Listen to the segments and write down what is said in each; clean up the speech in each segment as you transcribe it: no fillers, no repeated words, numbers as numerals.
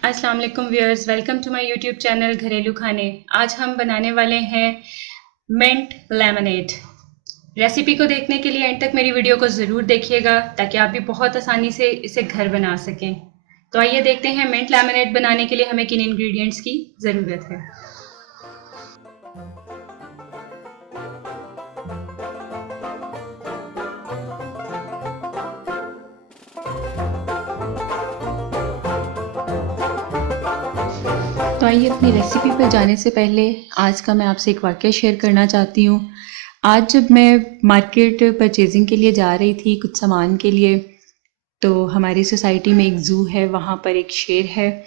अस्सलाम वालेकुम viewers, welcome to my YouTube channel घरेलू खाने। आज हम बनाने वाले हैं मिंट लेमनेड। रेसिपी को देखने के लिए एंड तक मेरी वीडियो को ज़रूर देखिएगा ताकि आप भी बहुत आसानी से इसे घर बना सकें। तो आइए देखते हैं मिंट लेमनेड बनाने के लिए हमें किन इंग्रेडिएंट्स की ज़रूरत है। तो आइए अपनी रेसिपी पर जाने से पहले आज का मैं आपसे एक वाक़या शेयर करना चाहती हूँ। आज जब मैं मार्केट परचेजिंग के लिए जा रही थी कुछ सामान के लिए, तो हमारी सोसाइटी में एक ज़ू है, वहाँ पर एक शेर है।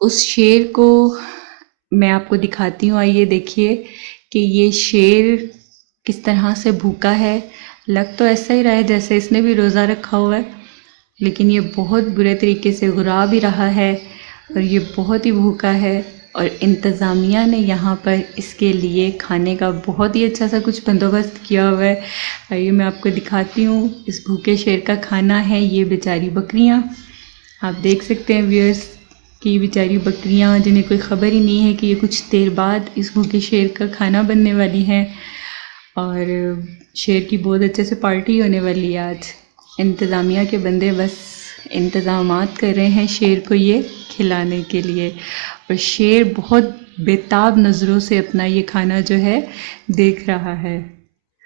उस शेर को मैं आपको दिखाती हूँ। आइए देखिए कि ये शेर किस तरह से भूखा है। लग तो ऐसा ही रहा है जैसे इसने भी रोज़ा रखा हुआ है, लेकिन ये बहुत बुरे तरीके से घुरा भी रहा है और ये बहुत ही भूखा है। और इंतज़ामिया ने यहाँ पर इसके लिए खाने का बहुत ही अच्छा सा कुछ बंदोबस्त किया हुआ है। आइए मैं आपको दिखाती हूँ। इस भूखे शेर का खाना है ये बेचारी बकरियाँ। आप देख सकते हैं व्यूअर्स कि बेचारी बकरियाँ, जिन्हें कोई ख़बर ही नहीं है कि ये कुछ देर बाद इस भूखे शेर का खाना बनने वाली हैं। और शेर की बहुत अच्छे से पार्टी होने वाली है आज। इंतज़ामिया के बंदे बस इंतज़ामात कर रहे हैं शेर को ये खिलाने के लिए, और शेर बहुत बेताब नज़रों से अपना ये खाना जो है देख रहा है।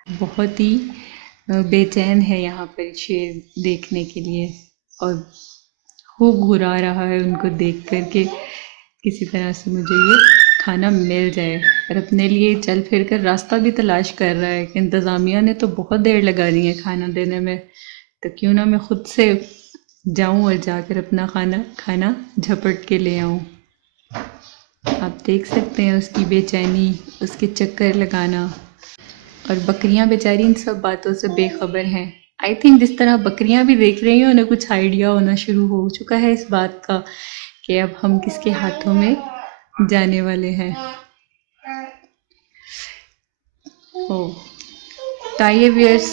बहुत ही बेचैन है यहाँ पर शेर देखने के लिए, और खूब घुरा रहा है उनको देख कर के किसी तरह से मुझे ये खाना मिल जाए। और अपने लिए चल फिर कर रास्ता भी तलाश कर रहा है कि इंतज़ामिया ने तो बहुत देर लगा दी है खाना देने में, तो क्यों ना मैं ख़ुद से जाऊं और जाकर अपना खाना झपट के ले आऊं। आप देख सकते हैं उसकी बेचैनी, उसके चक्कर लगाना। और बकरियां बेचारी इन सब बातों से बेखबर हैं। आई थिंक जिस तरह बकरियां भी देख रही हैं, उन्हें कुछ आइडिया होना शुरू हो चुका है इस बात का कि अब हम किसके हाथों में जाने वाले हैं। तो आइए व्यूअर्स,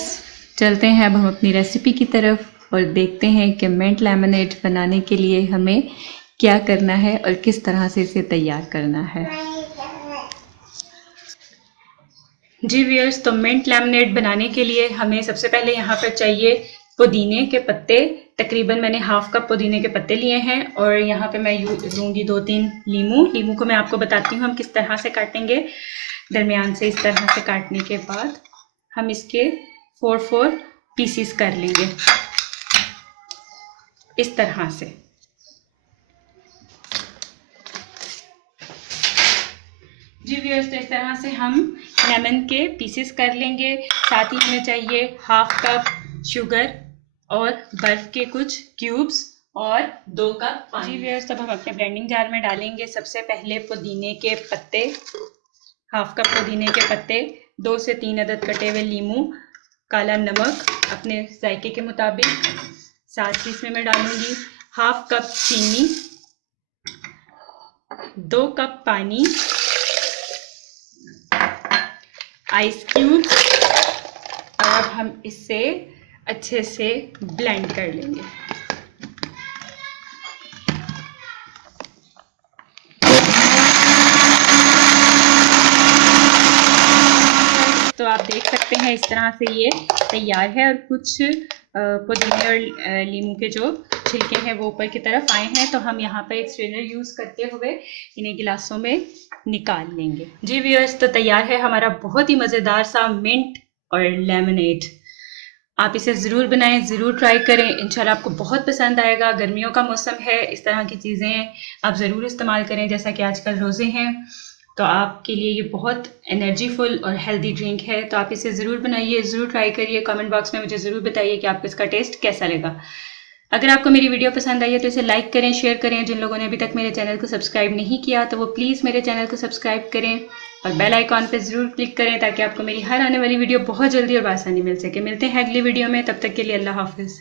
चलते हैं अब हम अपनी रेसिपी की तरफ और देखते हैं कि मिंट लेमनेड बनाने के लिए हमें क्या करना है और किस तरह से इसे तैयार करना है। जी व्यूअर्स, तो मिंट लेमनेड बनाने के लिए हमें सबसे पहले यहाँ पर चाहिए पुदीने के पत्ते। तकरीबन मैंने हाफ कप पुदीने के पत्ते लिए हैं, और यहाँ पे मैं लूँगी 2-3 लीमू को मैं आपको बताती हूँ हम किस तरह से काटेंगे। दरमियान से इस तरह से काटने के बाद हम इसके 4 पीसीस कर लेंगे इस तरह से। जी व्यूअर्स, तो इस तरह से हम लेमन के पीसेस कर लेंगे। साथ ही हमें चाहिए हाफ कप शुगर और बर्फ़ के कुछ क्यूब्स और 2 कप पानी। जी व्यूअर्स, तब हम अपने ब्लेंडिंग जार में डालेंगे सबसे पहले पुदीने के पत्ते, हाफ कप पुदीने के पत्ते, 2 से 3 अदद कटे हुए लीमू, काला नमक अपने जायके के मुताबिक। साथ ही इसमें मैं डालूंगी हाफ कप चीनी, 2 कप पानी, आइस क्यूब, और अब हम इसे अच्छे से ब्लेंड कर लेंगे। तो आप देख सकते हैं इस तरह से ये तैयार है, और कुछ पुदीने और लीमू के जो छिलके हैं वो ऊपर की तरफ आए हैं। तो हम यहाँ पर एक स्ट्रेनर यूज़ करते हुए इन्हें गिलासों में निकाल लेंगे। जी व्यूअर्स, तो तैयार है हमारा बहुत ही मज़ेदार सा मिंट और लेमनेड। आप इसे ज़रूर बनाएं, ज़रूर ट्राई करें, इंशाल्लाह आपको बहुत पसंद आएगा। गर्मियों का मौसम है, इस तरह की चीज़ें आप ज़रूर इस्तेमाल करें। जैसा कि आजकल रोज़े हैं, तो आपके लिए ये बहुत एनर्जीफुल और हेल्दी ड्रिंक है। तो आप इसे ज़रूर बनाइए, ज़रूर ट्राई करिए। कमेंट बॉक्स में मुझे ज़रूर बताइए कि आपको इसका टेस्ट कैसा लगा। अगर आपको मेरी वीडियो पसंद आई है तो इसे लाइक करें, शेयर करें। जिन लोगों ने अभी तक मेरे चैनल को सब्सक्राइब नहीं किया तो वो प्लीज़ मेरे चैनल को सब्सक्राइब करें और बेल आइकॉन पर ज़रूर क्लिक करें ताकि आपको मेरी हर आने वाली वीडियो बहुत जल्दी और आसानी मिल सके। मिलते हैं अगली वीडियो में, तब तक के लिए अल्लाह हाफिज़।